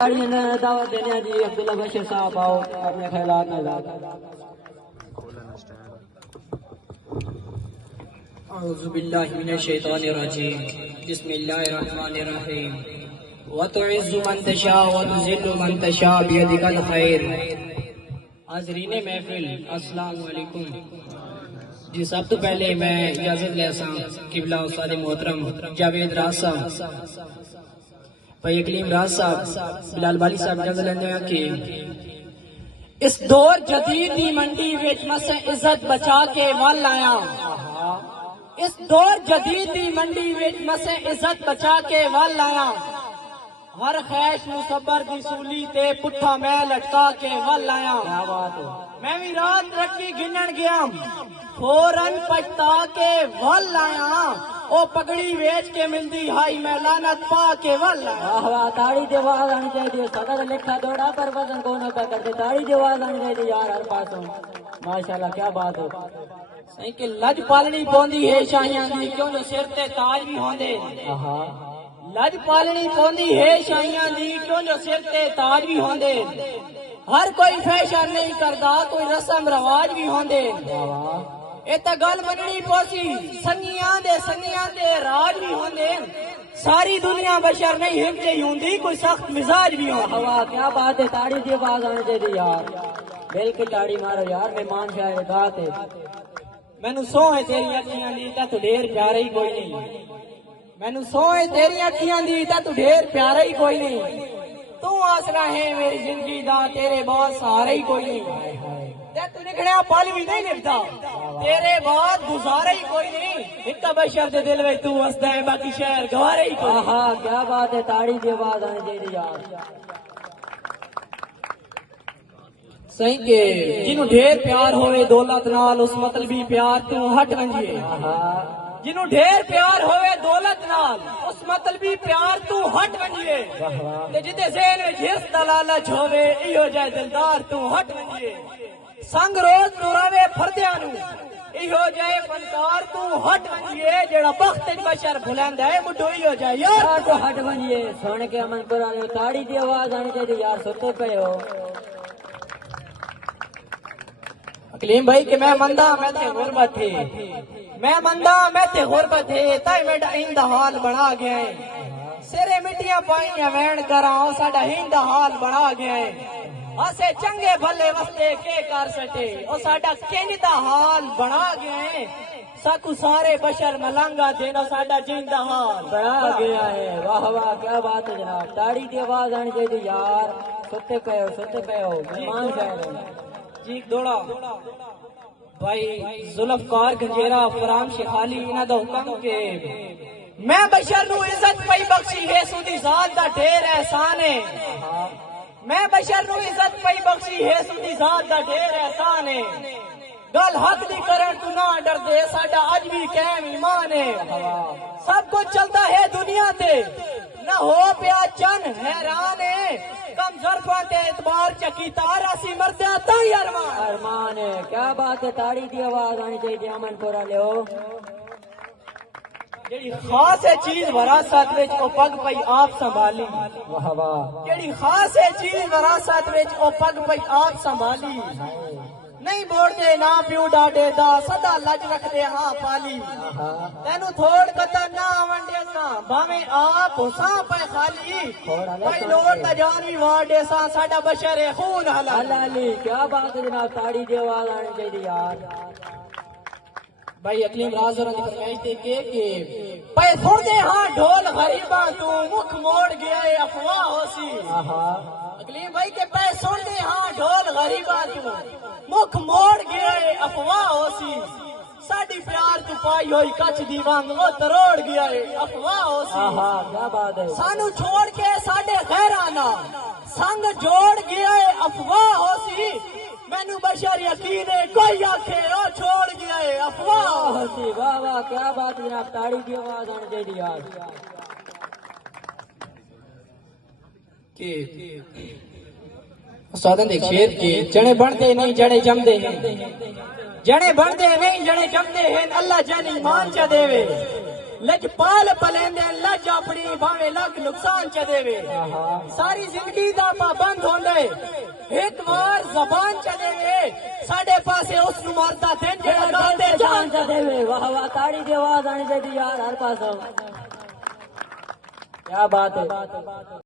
دعوت دینے جی عبداللہ بشیر صاحب آؤ اپنے خیالات میں لا اعوذ باللہ من الشیطان الرجیم بسم اللہ الرحمن الرحیم وَتُعِزُّ مَن تَشَاءُ وَتُذِلُّ مَن تَشَاءُ بِيَدِكَ الْخَيْرُ۔ حاضرین محفل السلام علیکم جی، سب تو پہلے میں اجازت لیسا قبلہ استاد محترم جاوید راز صاحب بھائی اکلیم راز صاحب بلال بالی صاحب اجازت لیندے ہیں کہ اس دور جدید دی منڈی وچ مسے عزت بچا کے ول آیا، اس دور جدید دی منڈی وچ مسے عزت بچا کے ول آیا، ہر خیش مصبر دی سولی تے پٹھا میں لٹکا کے ول آیا۔ میں بھی رات رکھی گنن گیا فوراً پچھتا کے ول آیا، او پگڑی ویچ کے ملدی ہائی میں لعنت پا کے ول آیا۔ تاڑی دی آواز آنی چاہیے، سدا تو لکھا دوڑا پر وزن کو نہ کرتے، تاڑی دی آواز آنی چاہیے یار ہر پاسوں۔ ماشاءاللہ کیا بات ہو، صحیح کہ لج پالنی پوندی ہے شاہیاں دی کیوں جو سر تے تاج بھی ہوندے، لج پالنی پوندی ہے شاہیاں دی کیوں جو سر تے تاج بھی ہوندے، ہر کوئی فیشن نہیں کردا کوئی رسم رواج بھی ہوندے، اے تا گل مننی پوسی سنگیاں دے راج بھی ہوندے، ساری دنیا بشر نہیں ہک جئی ہوندی کوئی سخت مزاج بھی ہوندا۔ کیا بات ہے، تاڑی دی آواز آنی چاہیے یار، بلکہ تاڑی مارو یار، مہمان شاعر بات ہے۔ مینوں سو ہے تیری اکھیاں دی تے تو ڈھیر پیارا ہی کوئی نہیں، مینوں سو ہے تیری اکھیاں دی تے تو ڈھیر پیارا ہی کوئی نہیں، تو آسرا ہے میری زندگی دا تیرے بعد سہارا ہی کوئی نہیں، تے تو نکھڑیا پل بھی نہیں نبھدا تیرے بعد گزارا ہی کوئی نہیں، ایک بشر دے دل وچ تو وسدا ہے باقی شہر گوارا ہی کوئی نہیں۔ کیا بات ہے، تاڑی دی آواز آنی چاہیے یار۔ صحیح کہ جنوں ڈھیر پیار ہوئے دولت نال اس مطلبی پیار تو ہٹ ونجیے، جنوں ڈھیر پیار ہوئے دولت نال اس مطلبی پیار تو ہٹ ونجیے، تے جتے ذہن وچ حرص دا لالچ ہوئے ایہو جائے دلدار تو ہٹ ونجیے، سنگ روز تو روے پھردیاں نو ایہو جائے فنکار تو ہٹ ونجیے، جیڑا بخت وچ بشر بھلیندا ہے مڈو ایہو جائے یار تو ہٹ بنیے۔ سن کے امن پور والے تاڑی دی آواز آنی چاہیے یار، ستے پے ہو۔ کلیم بھائی کہ میں مندہ میں تے غربت ہے، میں مندہ میں تے غربت ہے، تائی میڈا ہندہ حال بڑھا گیا ہے، سرے مٹیاں پائیاں وین کراؤ ساڑا ہندہ حال بڑھا گیا ہے، اسے چنگے بھلے وستے کے کر سٹے او ساڑا کینجدہ حال بڑھا گیا ہے، ساکو سارے بشر ملنگا دینا ساڑا جیندہ حال بڑھا گیا ہے۔ واہ واہ کیا بات ہے جناب، تاڑی دی آواز آنی چاہیے یار، ستے پے ہو مہمان شاعر ہو۔ جی دوڑا بھائی ذوالفقار گنجیرہ فرام شیخالی انہاں دا حکم کہ میں بشر نو عزت پئی بخشی ہے سودی ذات دا ڈھیر احسان ہے، میں بشر نو عزت پئی بخشی ہے سودی ذات دا ڈھیر احسان ہے، گل حق دی کرن تو نہ ڈر دے ساڈا اج بھی قائم ایمان ہے، سب کچھ چلتا ہے دنیا تے نہ ہو پیا چن حیران ہے، کم ظرفاں تے اعتبار چکی تار اسی مردیاں تائی ارمان ہے۔ کیا بات ہے، تاڑی دی آواز آنی چاہیے امن پور والے ہو۔ جیڑی خاص ہے چیز وراثت وچ او پگ پئی آپ سنبھالی، واہ واہ جیڑی خاص ہے چیز وراثت وچ او پگ پئی آپ سنبھالی، نہیں بوڑ دے نا پیو ڈاڈے دا سدا لج رکھ دے ہاں پالی، تینو تھوڑ قطع نہ ونڈے سا بھاویں آپ ہساں پے خالی، بھائی لوڑ تا جان بھی واڈے سا ساڈا بشر خون حلالی۔ کیا بات ہے جناب، تاڑی دی آواز آنی چاہیے یار۔ بھائی اکلیم راز اور اندھی فرمائش دے کے پے تھوڑ دے ہاں ڈھول غریباں تو مکھ موڑ گیا ہے افواہ ہو سی، اکلیم بھائی کے پے سن دے ہاں ڈھول غریباں تو مکھ موڑ گیا ہے افواہ ہو سی، ساڈی پیار تو پائی ہوئی کچھ دیوان وہ تروڑ گیا ہے افواہ ہو سی، کیا بات ہے، سانو چھوڑ کے ساڈے غیرانا سنگ جوڑ گیا ہے افواہ ہو سی، مینو بشر یقین ہے کوئی آکھے او چھوڑ گیا ہے افواہ ہو سی۔ واہ واہ کیا بات ہے جناب، تاڑی دی آواز آنی چاہیے یار۔ استادن دیکھ شیر کے جنے بڑھتے نہیں جنے جمدے ہیں، جنے بڑھتے نہیں جنے جمدے ہیں، اللہ جن ایمان چا دے وے لجپال پلیندے لج اپنی بھاوے لگ نقصان چ دے ساری زندگی دا پابند ہوندے ایک بار زبان چ دے ساڈے پاسے اس نو ماردا دین جڑا گاندے جان چا دے واہ واہ تاڑی دی آواز آنی چاہیے یار ہر پاسوں کیا بات ہے